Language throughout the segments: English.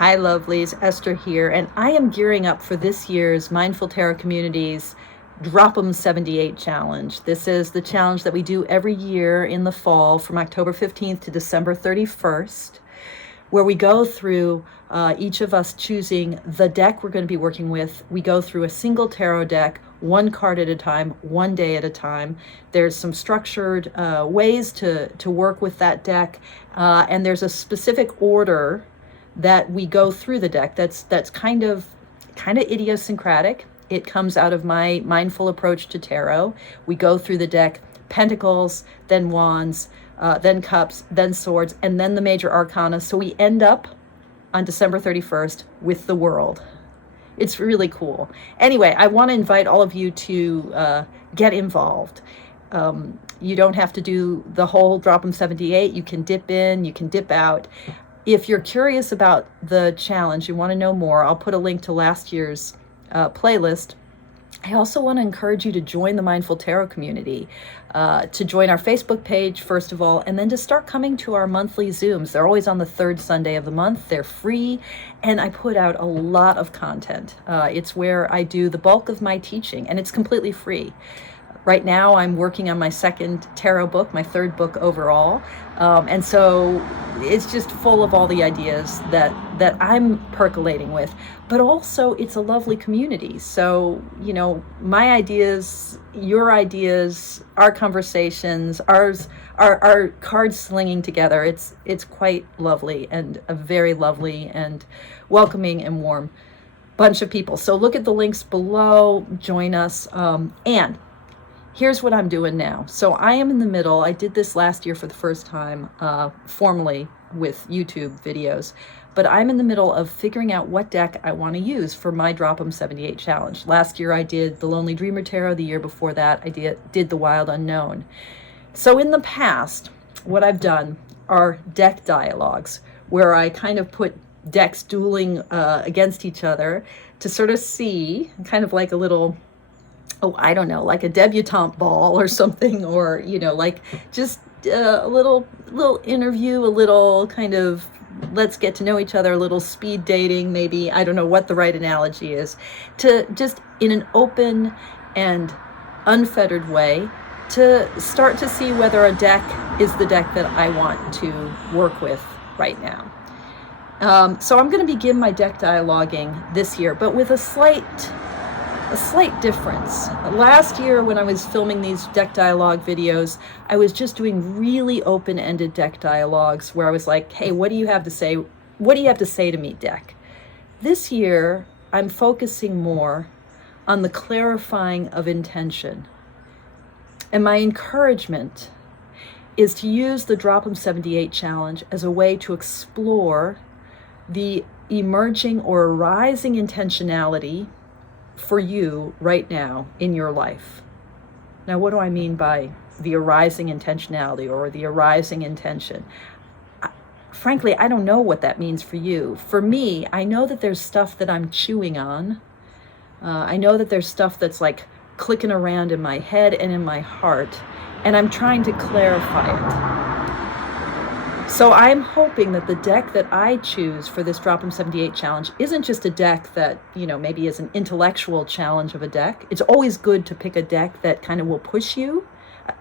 Hi, lovelies. Esther here, and I am gearing up for this year's Mindful Tarot Community's Drop 'em 78 challenge. This is the challenge that we do every year in the fall from October 15th to December 31st, where we go through each of us choosing the deck we're going to be working with. We go through a single tarot deck, one card at a time, one day at a time. There's some structured ways to work with that deck, and there's a specific order that we go through the deck that's kind of idiosyncratic. It comes out of my mindful approach to tarot. We go through the deck: pentacles, then wands, then cups, then swords, and then the major arcana. So we end up on December 31st with the world. It's really cool. Anyway, I want to invite all of you to get involved. You don't have to do the whole Drop 'em 78. You can dip in, you can dip out. If you're curious about the challenge, you want to know more, I'll put a link to last year's playlist. I also want to encourage you to join the Mindful Tarot community, to join our Facebook page, first of all, and then to start coming to our monthly Zooms. They're always on the third Sunday of the month. They're free, and I put out a lot of content. It's where I do the bulk of my teaching, and it's completely free. Right now, I'm working on my second tarot book, my third book overall. And so it's just full of all the ideas that I'm percolating with. But also, it's a lovely community. So, you know, my ideas, your ideas, our conversations, our card slinging together, it's quite lovely, and a very lovely and welcoming and warm bunch of people. So look at the links below, join us, and here's what I'm doing now. So I am in the middle. I did this last year for the first time, formally with YouTube videos, but I'm in the middle of figuring out what deck I want to use for my Drop 'em 78 challenge. Last year I did the Lonely Dreamer Tarot. The year before that I did the Wild Unknown. So in the past, what I've done are deck dialogues, where I kind of put decks dueling against each other to sort of see, kind of like a little, I don't know, like a debutante ball or something, or, you know, like just a little interview, a little kind of let's get to know each other, a little speed dating, maybe. I don't know what the right analogy is, to just in an open and unfettered way to start to see whether a deck is the deck that I want to work with right now. So I'm going to begin my deck dialoguing this year, but with a slight difference. Last year, when I was filming these deck dialogue videos, I was just doing really open-ended deck dialogues where I was like, hey, what do you have to say? What do you have to say to me, deck? This year, I'm focusing more on the clarifying of intention. And my encouragement is to use the Drop 'em 78 challenge as a way to explore the emerging or arising intentionality for you right now in your life. Now, what do I mean by the arising intentionality or the arising intention? Frankly, I don't know what that means for you. For me, I know that there's stuff that I'm chewing on. I know that there's stuff that's like clicking around in my head and in my heart, and I'm trying to clarify it. So I'm hoping that the deck that I choose for this Drop 'em 78 challenge isn't just a deck that, you know, maybe is an intellectual challenge of a deck. It's always good to pick a deck that kind of will push you,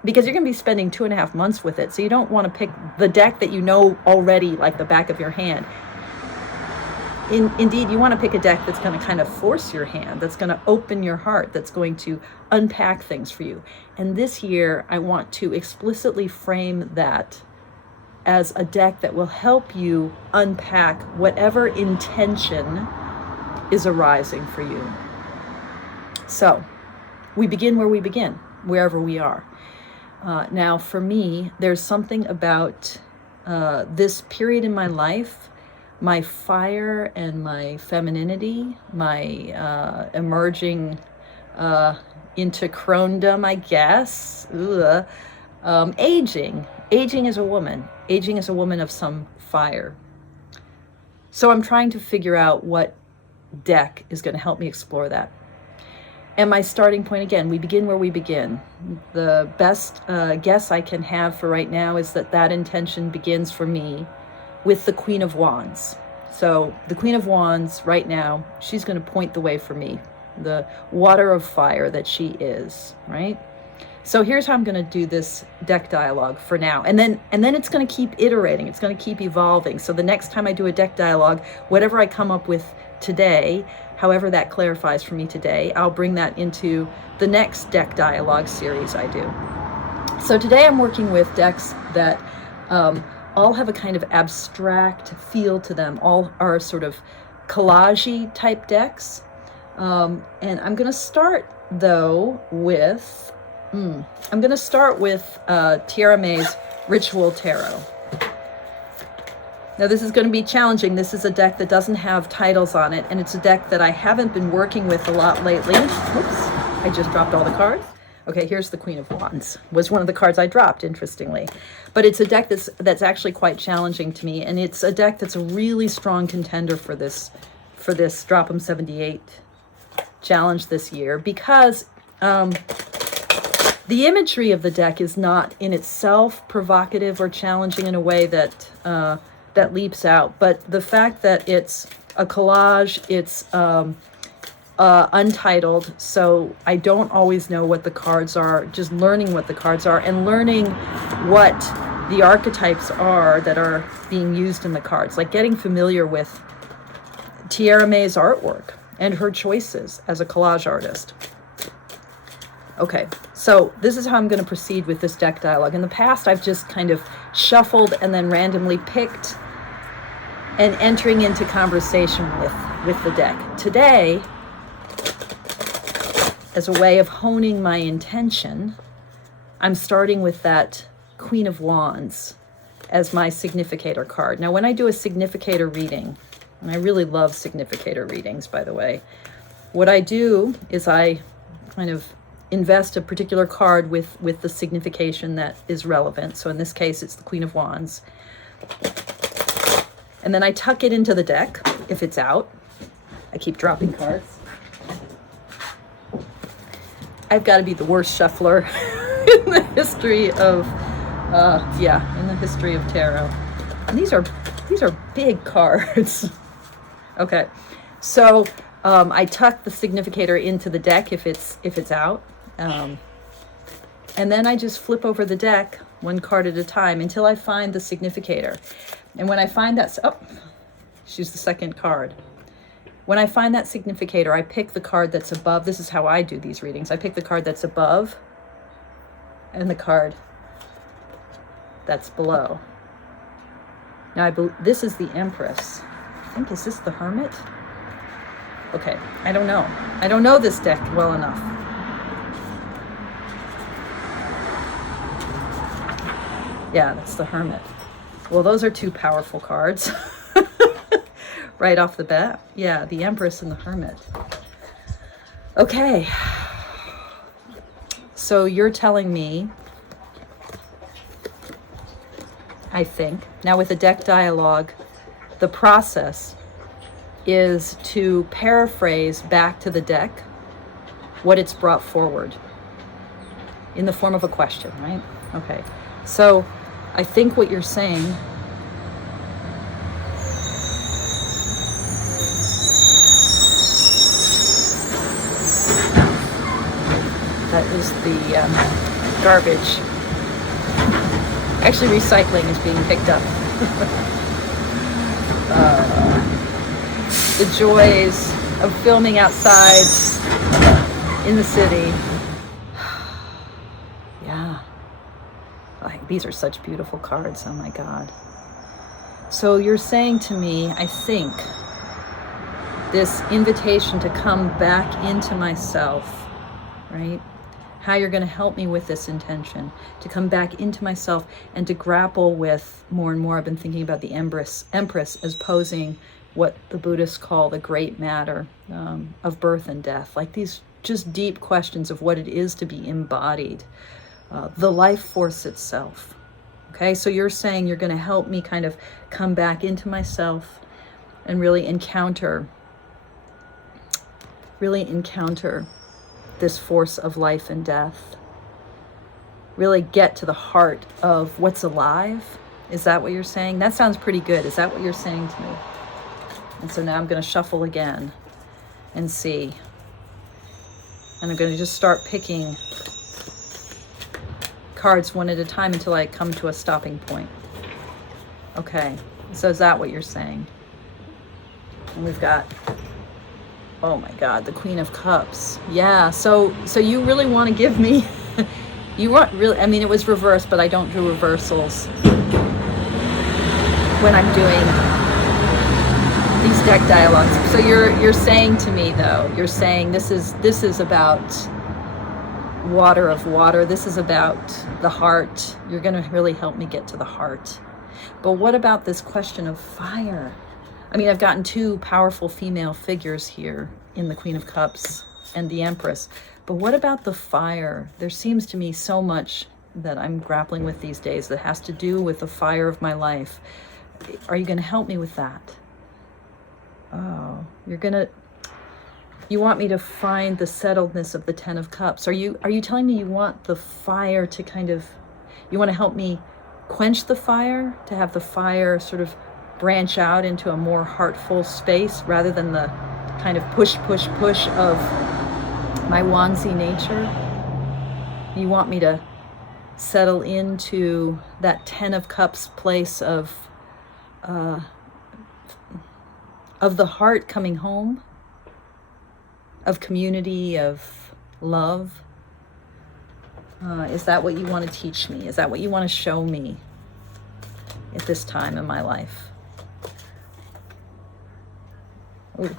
because you're going to be spending 2.5 months with it. So you don't want to pick the deck that you know already like the back of your hand. Indeed, you want to pick a deck that's going to kind of force your hand, that's going to open your heart, that's going to unpack things for you. And this year, I want to explicitly frame that as a deck that will help you unpack whatever intention is arising for you. So we begin where we begin, wherever we are. Now, for me, there's something about this period in my life, my fire and my femininity, my emerging into crondom, I guess, aging as a woman of some fire. So I'm trying to figure out what deck is going to help me explore that. And my starting point, again, we begin where we begin. The best guess I can have for right now is that intention begins for me with the Queen of Wands. So the Queen of Wands right now, she's going to point the way for me, the water of fire that she is, right? So here's how I'm going to do this deck dialogue for now. And then it's going to keep iterating. It's going to keep evolving. So the next time I do a deck dialogue, whatever I come up with today, however that clarifies for me today, I'll bring that into the next deck dialogue series I do. So today I'm working with decks that all have a kind of abstract feel to them. All are sort of collage-y type decks. And I'm going to start, though, with... I'm going to start with Tierra May's Ritual Tarot. Now this is going to be challenging. This is a deck that doesn't have titles on it, and it's a deck that I haven't been working with a lot lately. Oops, I just dropped all the cards. Okay, here's the Queen of Wands. Was one of the cards I dropped, interestingly. But it's a deck that's actually quite challenging to me, and it's a deck that's a really strong contender for this Drop 'em 78 challenge this year, because the imagery of the deck is not in itself provocative or challenging in a way that that leaps out, but the fact that it's a collage, it's untitled, so I don't always know what the cards are. Just learning what the cards are and learning what the archetypes are that are being used in the cards, like getting familiar with Tierra May's artwork and her choices as a collage artist. Okay, so this is how I'm going to proceed with this deck dialogue. In the past, I've just kind of shuffled and then randomly picked and entering into conversation with the deck. Today, as a way of honing my intention, I'm starting with that Queen of Wands as my significator card. Now, when I do a significator reading, and I really love significator readings, by the way, what I do is I kind of invest a particular card with the signification that is relevant. So in this case, it's the Queen of Wands. And then I tuck it into the deck if it's out. I keep dropping cards. I've got to be the worst shuffler in the history of, in the history of tarot. And these are big cards. Okay, so I tuck the significator into the deck if it's out. And then I just flip over the deck one card at a time until I find the significator. And when I find that, she's the second card. When I find that significator, I pick the card that's above. This is how I do these readings. I pick the card that's above and the card that's below. Now, this is the Empress. I think, is this the Hermit? Okay, I don't know. I don't know this deck well enough. Yeah, that's the Hermit. Well, those are two powerful cards. Right off the bat. Yeah, the Empress and the Hermit. Okay. So you're telling me, I think, now with a deck dialogue, the process is to paraphrase back to the deck what it's brought forward in the form of a question, right? Okay. So I think what you're saying that is the garbage. Actually, recycling is being picked up. The joys of filming outside in the city. Yeah. Like, these are such beautiful cards. Oh my God. So you're saying to me, I think, this invitation to come back into myself, right? How you're going to help me with this intention, to come back into myself and to grapple with more and more. I've been thinking about the Empress as posing what the Buddhists call the great matter of birth and death, like these just deep questions of what it is to be embodied, the life force itself. Okay, so you're saying you're going to help me kind of come back into myself and really encounter this force of life and death. Really get to the heart of what's alive. Is that what you're saying? That sounds pretty good. Is that what you're saying to me? And so now I'm going to shuffle again and see. And I'm going to just start picking cards one at a time until I come to a stopping point. Okay, so is that what you're saying? And we've got, oh my God, the Queen of Cups. Yeah, so you really want to give me, you want really, I mean, it was reversed, but I don't do reversals when I'm doing these deck dialogues. So you're saying to me though, you're saying this is about water of water. This is about the heart. You're going to really help me get to the heart. But what about this question of fire? I mean, I've gotten two powerful female figures here in the Queen of Cups and the Empress. But what about the fire? There seems to me so much that I'm grappling with these days that has to do with the fire of my life. Are you going to help me with that? Oh, you want me to find the settledness of the Ten of Cups. Are you telling me you want the fire to kind of, you want to help me quench the fire, to have the fire sort of branch out into a more heartful space rather than the kind of push of my wandsy nature? You want me to settle into that Ten of Cups place of the heart coming home, of community, of love? Is that what you want to teach me? Is that what you want to show me at this time in my life? Oh,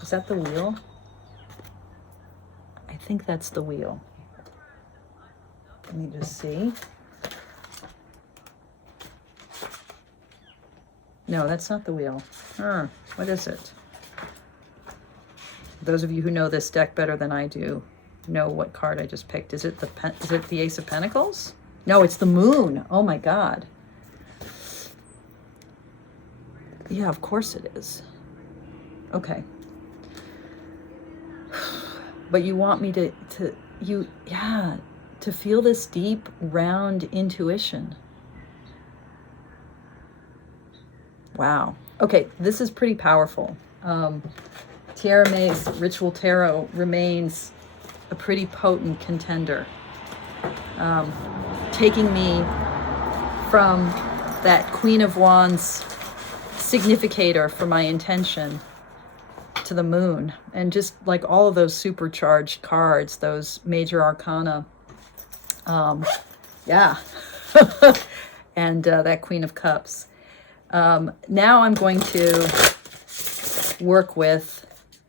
is that the wheel? I think that's the wheel. Let me just see. No, that's not the wheel. What is it? Those of you who know this deck better than I do know what card I just picked. Is it the Ace of Pentacles? No, it's the Moon. Oh my God. Yeah, of course it is. Okay. But you want me to feel this deep, round intuition. Wow. Okay, this is pretty powerful. Tiara May's Ritual Tarot remains a pretty potent contender, taking me from that Queen of Wands significator for my intention to the Moon, and just like all of those supercharged cards, those major arcana, yeah, and that Queen of Cups. Now I'm going to work with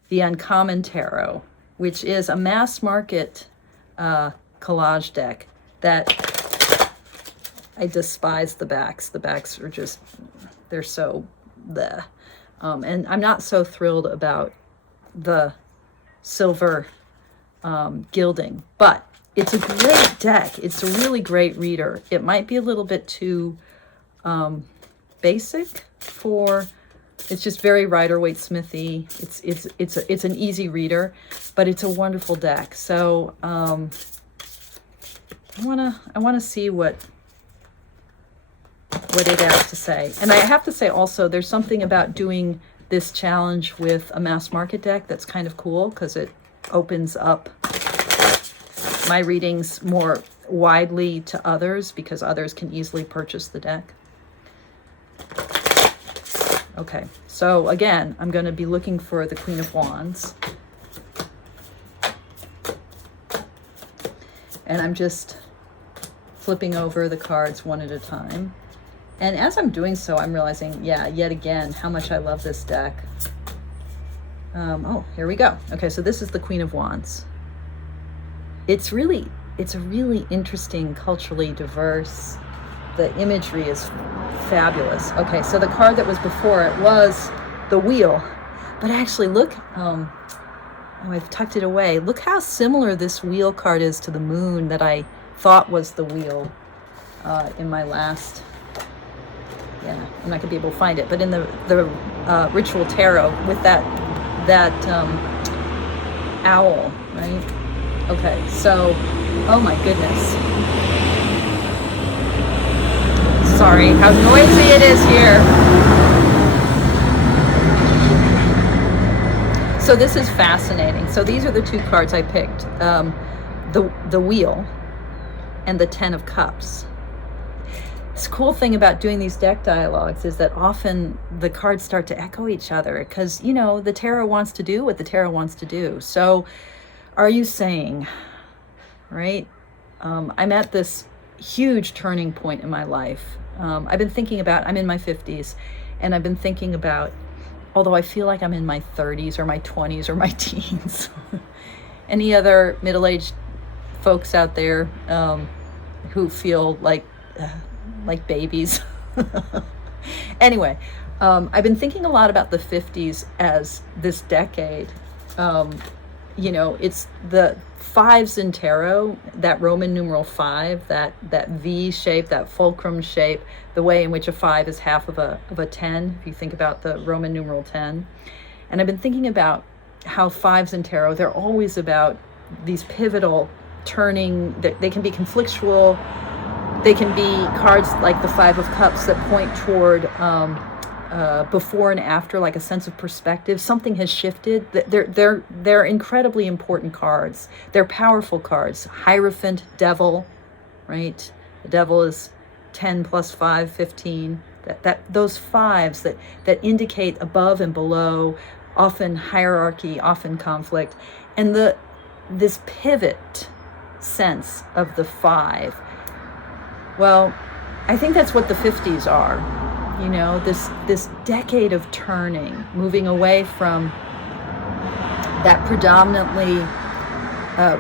the Uncommon Tarot, which is a mass market collage deck that I despise the backs. The backs are just, they're so bleh. And I'm not so thrilled about the silver gilding, but it's a great deck. It's a really great reader. It might be a little bit too basic for, it's just very Rider-Waite-Smithy. It's an easy reader, but it's a wonderful deck. So I wanna see what it has to say. And I have to say also, there's something about doing this challenge with a mass market deck that's kind of cool, because it opens up my readings more widely to others, because others can easily purchase the deck. Okay, so again, I'm going to be looking for the Queen of Wands. And I'm just flipping over the cards one at a time. And as I'm doing so, I'm realizing, yeah, yet again, how much I love this deck. Oh, here we go. Okay, so this is the Queen of Wands. It's a really interesting, culturally diverse. The imagery is fabulous. Okay, so the card that was before it was the wheel. But actually, look, oh, I've tucked it away. Look how similar this wheel card is to the Moon that I thought was the wheel in my last... Yeah, I'm not gonna be able to find it, but in the Ritual Tarot with that owl, right? Okay, so, oh my goodness. Sorry, how noisy it is here. So this is fascinating. So these are the two cards I picked. The Wheel and the Ten of Cups. This cool thing about doing these deck dialogues is that often the cards start to echo each other because, you know, the tarot wants to do what the tarot wants to do. So are you saying, right? I'm at this huge turning point in my life. I've been thinking about, I'm in my 50s, and I've been thinking about, although I feel like I'm in my 30s or my 20s or my teens. Any other middle-aged folks out there who feel like babies? Anyway, I've been thinking a lot about the 50s as this decade. You know, it's the fives in tarot, that Roman numeral 5, that V shape, that fulcrum shape, the way in which a 5 is half of a 10, if you think about the Roman numeral 10. And I've been thinking about how fives in tarot, they're always about these pivotal turning, they can be conflictual, they can be cards like the Five of Cups that point toward before and after, like a sense of perspective. Something has shifted. They're incredibly important cards. They're powerful cards. Hierophant, Devil, right? The Devil is 10 plus 5, 15. Those fives that indicate above and below, often hierarchy, often conflict, and this pivot sense of the 5. Well, I think that's what the 50s are. You know, this decade of turning, moving away from that predominantly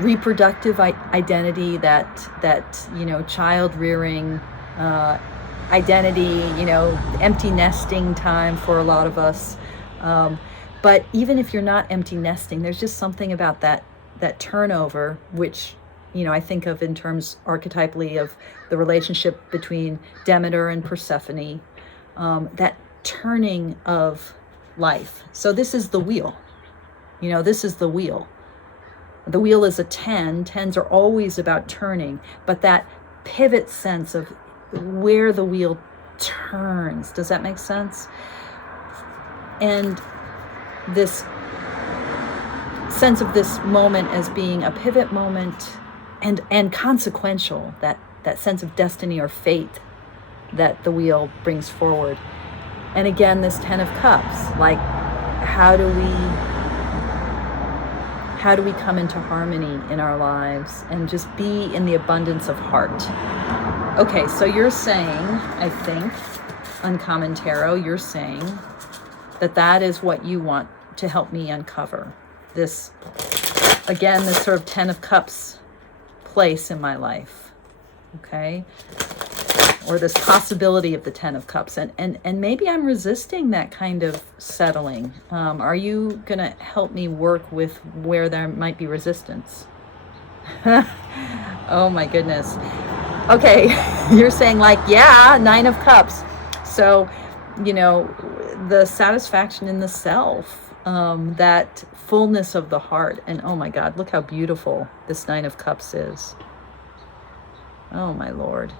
reproductive identity, that you know, child rearing identity, you know, empty nesting time for a lot of us. But even if you're not empty nesting, there's just something about that turnover, which, you know, I think of in terms archetypally of the relationship between Demeter and Persephone, that turning of life. So this is the wheel. You know, this is the wheel. The wheel is a 10. 10s are always about turning, but that pivot sense of where the wheel turns. Does that make sense? And this sense of this moment as being a pivot moment and consequential, that sense of destiny or fate that the wheel brings forward. And again, this 10 of Cups, like how do we come into harmony in our lives and just be in the abundance of heart? Okay, so you're saying, I think, Uncommon Tarot, you're saying that is what you want to help me uncover. This, again, this sort of 10 of Cups place in my life, okay? Or this possibility of the 10 of Cups. And maybe I'm resisting that kind of settling. Are you going to help me work with where there might be resistance? Oh my goodness. Okay, you're saying like, yeah, 9 of Cups. So, you know, the satisfaction in the self, that fullness of the heart. And oh my God, look how beautiful this 9 of Cups is. Oh my Lord.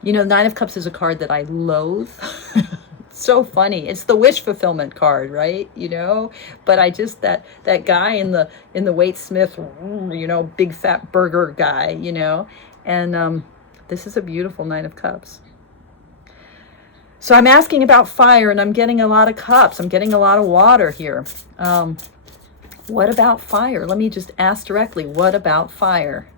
You know, 9 of Cups is a card that I loathe. It's so funny. It's the wish fulfillment card, right? You know, but I just, that guy in the Waite Smith, you know, big fat burger guy, you know, and this is a beautiful 9 of Cups. So I'm asking about fire, and I'm getting a lot of cups. I'm getting a lot of water here. What about fire? Let me just ask directly. What about fire?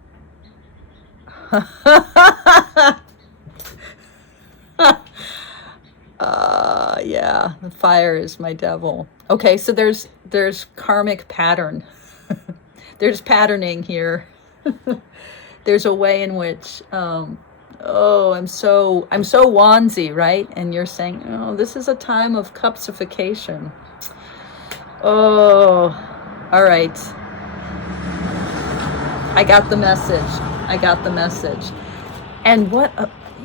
Yeah, the fire is my devil. Okay, so there's karmic pattern. There's patterning here. There's a way in which, I'm so wandsy, right? And you're saying, oh, this is a time of cupsification. Oh, all right. I got the message. And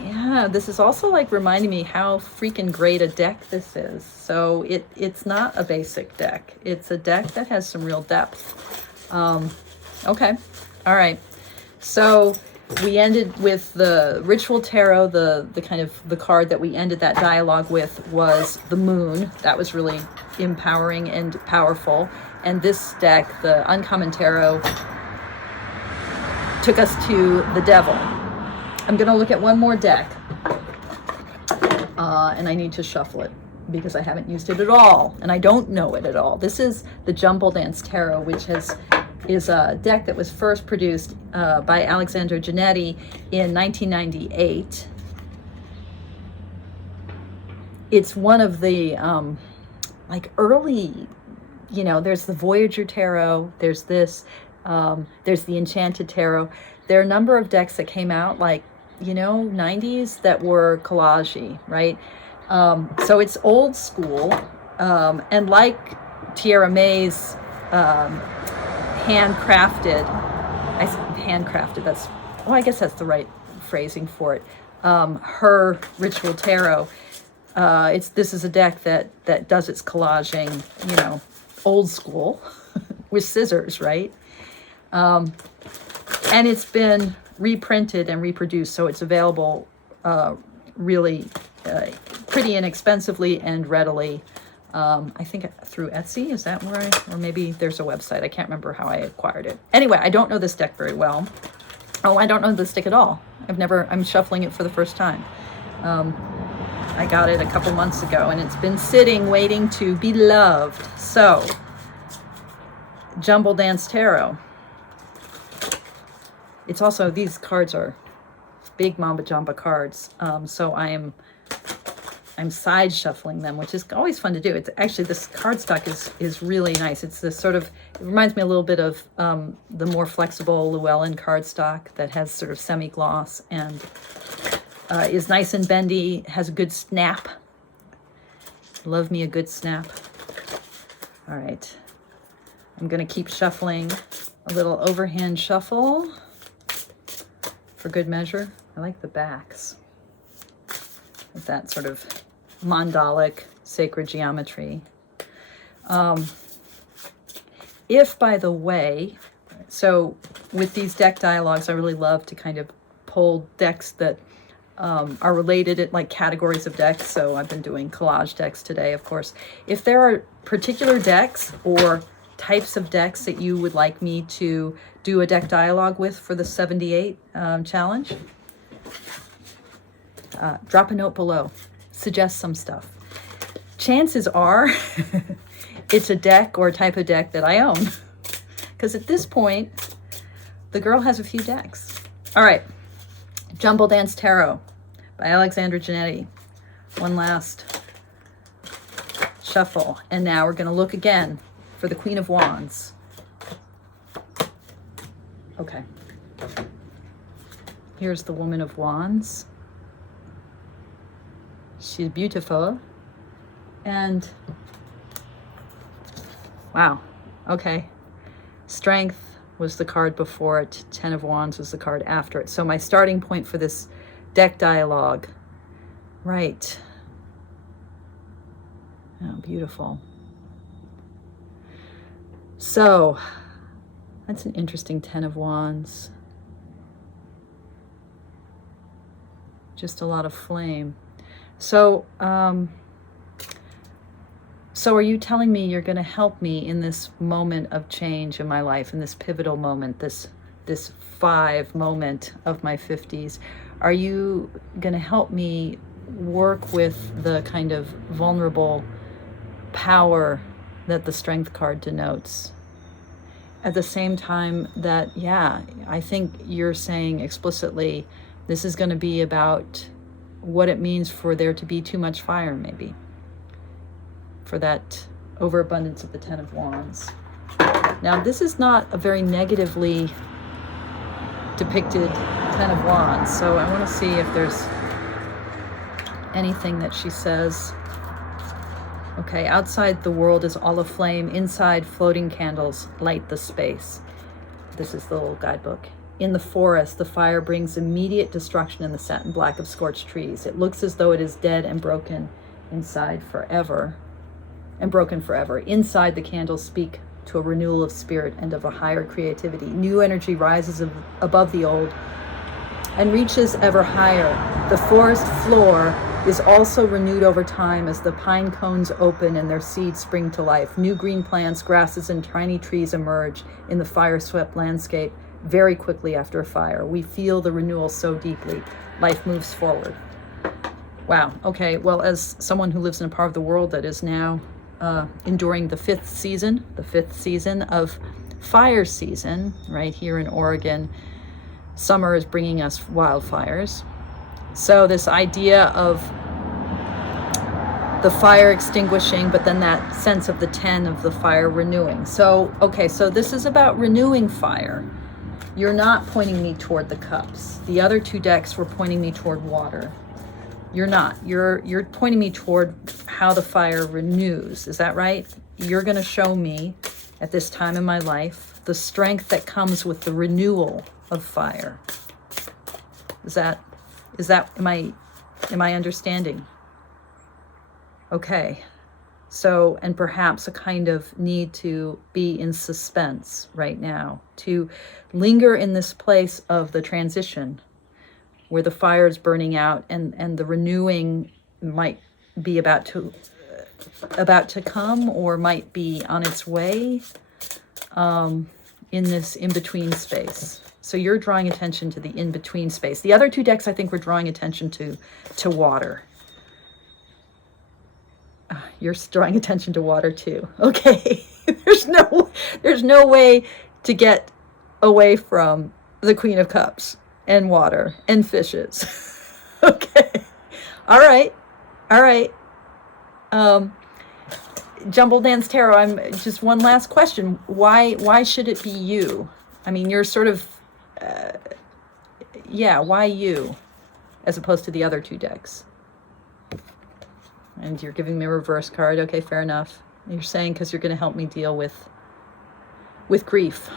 yeah, this is also like reminding me how freaking great a deck this is. So it's not a basic deck. It's a deck that has some real depth. Okay. All right. So we ended with the Ritual Tarot. The kind of the card that we ended that dialogue with was the Moon. That was really empowering and powerful. And this deck, the Uncommon Tarot, took us to the Devil. I'm going to look at one more deck, and I need to shuffle it because I haven't used it at all, and I don't know it at all. This is the Jumbledance Tarot, which is a deck that was first produced by Alexandra Giannetti in 1998. It's one of the like early, you know, there's the Voyager Tarot, there's this, there's the Enchanted Tarot. There are a number of decks that came out, like, you know, 90s that were collage-y, right? So it's old school, and like Tierra May's handcrafted, that's, oh, I guess that's the right phrasing for it, her Ritual Tarot, this is a deck that does its collaging, you know, old school with scissors, right? And it's been reprinted and reproduced, so it's available really pretty inexpensively and readily. I think through Etsy, is that where or maybe there's a website. I can't remember how I acquired it. Anyway, I don't know this deck very well. Oh, I don't know this deck at all. I'm shuffling it for the first time. I got it a couple months ago, and it's been sitting waiting to be loved. So, Jumbledance Tarot. It's also, these cards are big Mamba Jamba cards, so I'm side shuffling them, which is always fun to do. It's actually, this cardstock is really nice. It's this sort of, it reminds me a little bit of the more flexible Llewellyn cardstock that has sort of semi-gloss and is nice and bendy, has a good snap. Love me a good snap. All right, I'm gonna keep shuffling, a little overhand shuffle for good measure. I like the backs with that sort of mandalic sacred geometry. If, by the way, so with these deck dialogues, I really love to kind of pull decks that are related, like categories of decks. So I've been doing collage decks today, of course. If there are particular decks or types of decks that you would like me to do a deck dialogue with for the 78 challenge, drop a note below. Suggest some stuff. Chances are it's a deck or a type of deck that I own, because at this point, the girl has a few decks. All right, Jumbledance Tarot by Alexandra Giannetti. One last shuffle, and now we're going to look again for the Queen of Wands. Okay. Here's the Woman of Wands. She's beautiful. And wow. Okay. Strength was the card before it. Ten of Wands was the card after it. So my starting point for this deck dialogue. Right. Oh, beautiful. So that's an interesting Ten of Wands. Just a lot of flame. So, so are you telling me you're going to help me in this moment of change in my life, in this pivotal moment, this 5 moment of my 50s? Are you going to help me work with the kind of vulnerable power that the Strength card denotes? At the same time that, yeah, I think you're saying explicitly, this is going to be about what it means for there to be too much fire, maybe, for that overabundance of the Ten of Wands. Now, this is not a very negatively depicted Ten of Wands, so I want to see if there's anything that she says. Okay, outside the world is all aflame, inside floating candles light the space. This is the little guidebook. In the forest, the fire brings immediate destruction in the satin black of scorched trees. It looks as though it is dead and broken inside forever, and broken forever. Inside, the candles speak to a renewal of spirit and of a higher creativity. New energy rises above the old, and reaches ever higher. The forest floor is also renewed over time as the pine cones open and their seeds spring to life. New green plants, grasses, and tiny trees emerge in the fire-swept landscape very quickly after a fire. We feel the renewal so deeply. Life moves forward. Wow. Okay. Well, as someone who lives in a part of the world that is now enduring the fifth season of fire season, right here in Oregon, summer is bringing us wildfires. So this idea of the fire extinguishing, but then that sense of the 10 of the fire renewing. So, okay, so this is about renewing fire. You're not pointing me toward the cups. The other two decks were pointing me toward water. You're not. You're pointing me toward how the fire renews. Is that right? You're going to show me at this time in my life the strength that comes with the renewal of fire. Am I understanding? Okay. So, and perhaps a kind of need to be in suspense right now, to linger in this place of the transition where the fire is burning out and the renewing might be about to come, or might be on its way, in this in-between space. So you're drawing attention to the in-between space. The other two decks, I think, were drawing attention to water. You're drawing attention to water too. Okay. There's no way to get away from the Queen of Cups and water and fishes. Okay. All right. Jumbledance Tarot, I'm just one last question. Why should it be you? I mean, you're sort of, why you as opposed to the other two decks? And you're giving me a reverse card. Okay, fair enough. You're saying because you're going to help me deal with grief.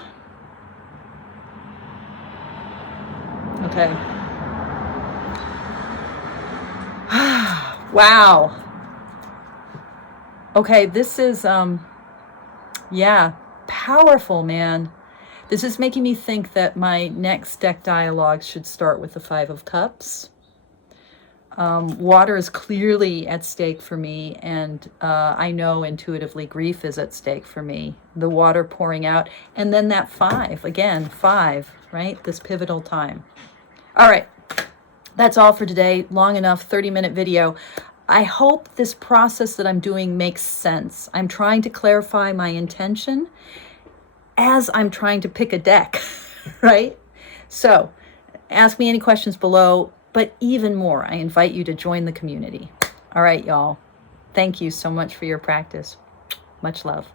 Okay. Wow. Okay, this is, powerful, man. This is making me think that my next deck dialogue should start with the Five of Cups. Water is clearly at stake for me, and I know intuitively grief is at stake for me. The water pouring out, and then that five, right? This pivotal time. All right, that's all for today. Long enough, 30-minute video. I hope this process that I'm doing makes sense. I'm trying to clarify my intention as I'm trying to pick a deck, right? So ask me any questions below. But even more, I invite you to join the community. All right, y'all. Thank you so much for your practice. Much love.